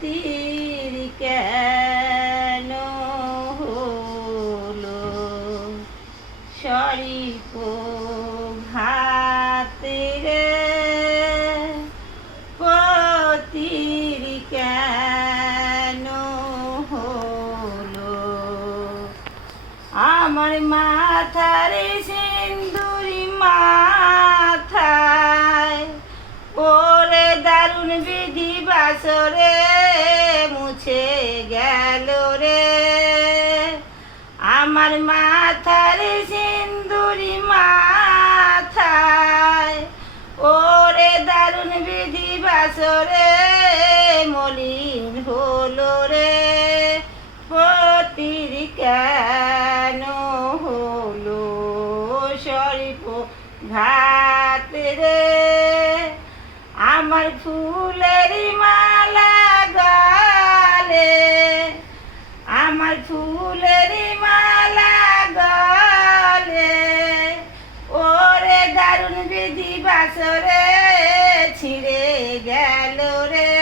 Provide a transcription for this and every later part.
তীর কেন হলো শরীফ ঘাতে রে, পতির কেন হলো আমার মাথার সিন্দুরি মাথায় ওরে দারুণ বিধি বাসরে মুছে গেল রে। আমার মাথার সিন্দুরি মাথায় ওরে দারুণ বিধি বাসরে মলিন হলো রে, পতির কেন হলো শরীফ ঘাট রে। আমার ফুলের মালা গলে, আমার ফুলের মালা গলে ওরে দারুণ বিধি বাসরে ছিঁড়ে গেল রে,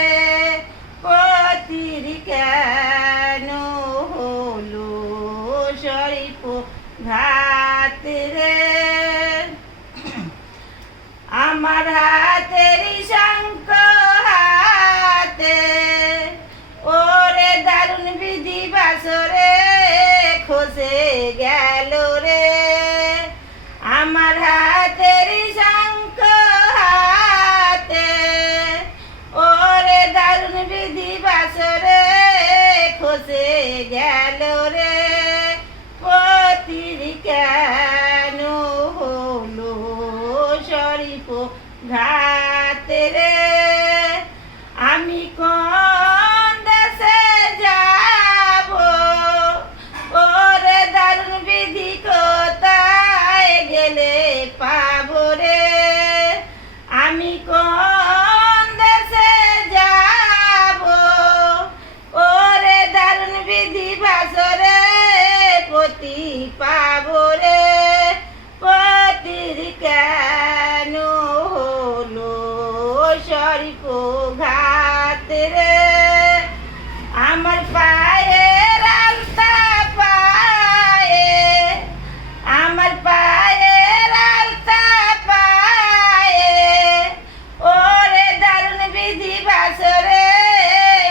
পতির কেন হলো শরীফ ঘাট রে। আমার হাতের শঙ্খ হাতে ওরে দারুণ বিধি বাসরে খসে গেল রে। আমার হাতের শঙ্খ হাতে ওরে দারুণ বিধি বাসরে খসে গেল রে, পতির কেন হলো শরীফ ঘাট রে। আমি কোন দেশে যাব ওরে দারুণ বিধি কোথায় গেলে পাবো রে। আমি কোন দেশে যাব ওরে দারুণ বিধি বাসরে পতি পাবো রে, পতির কেন হলো শরীফ ঘাট রে। আমার পায়ের আলতা পায়ে, আমার পায়ের আলতা পায়ে ওরে দারুণ বিধি বাসরে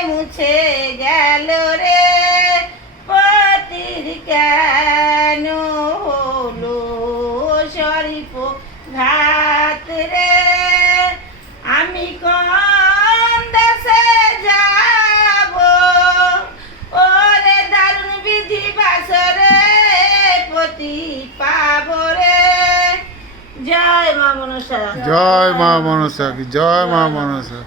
মুছে গেল রে, পতির কেন হলো শরীফ ঘাট রে। আমি কোন দেশে যাব ওরে দারুণ বিধি বাসরে পতি পাবো রে। জয় মা মনসা, জয় মা মনসা কি জয় মা মনসা।